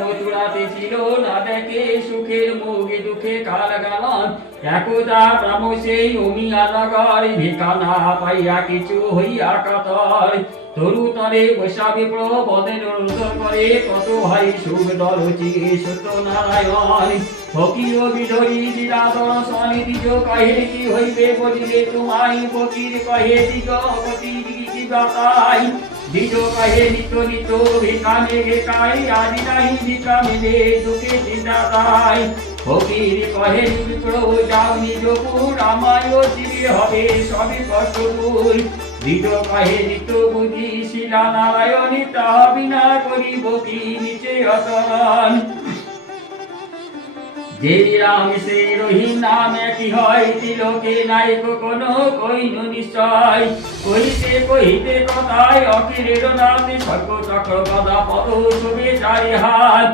মথুরাতে ছিল না দেখে সুখের মুখে দুঃখে কালগালন, একদা তামসেই অমিয়া নগর, ভিক্ষা না পাইয়া কিছু হইয়া কাতর। তরুতরে বসা বিপ্র বদন রুদ্ধ করে, কত ভাই সুখ দরচি সত্যনারায়ণ। ফকির বিধরি জিরাদর স্বামী দ্বিজ কহে, কি হইবে বলিলে তোমায়, ফকির কহে দিগ গতি কি বাতাই। দ্বিজ কহে নিত নিত ভিক্ষা মেঘে কাই, আদি নাহি ভিক্ষা মেলে দুঃখে চিন্তা তাই। ফকির কহে বিপ্র যাও নিজপুর, আমায় চিরে হবে সবে কষ্ট দূর। দ্বিজ কহে নিত বুঝি শিলা নারায়ণী, তাহা বিনা করিব কি নিচে অতন। যে রাম সে রহিম নাম একই হয়, তিলকে নায়ক কোনো কইন নিশ্চয়। কহিতে কহিতে কথায় অকিরের নামে, স্বর্গ চক্র গদা পদ শোভে চারি হাত।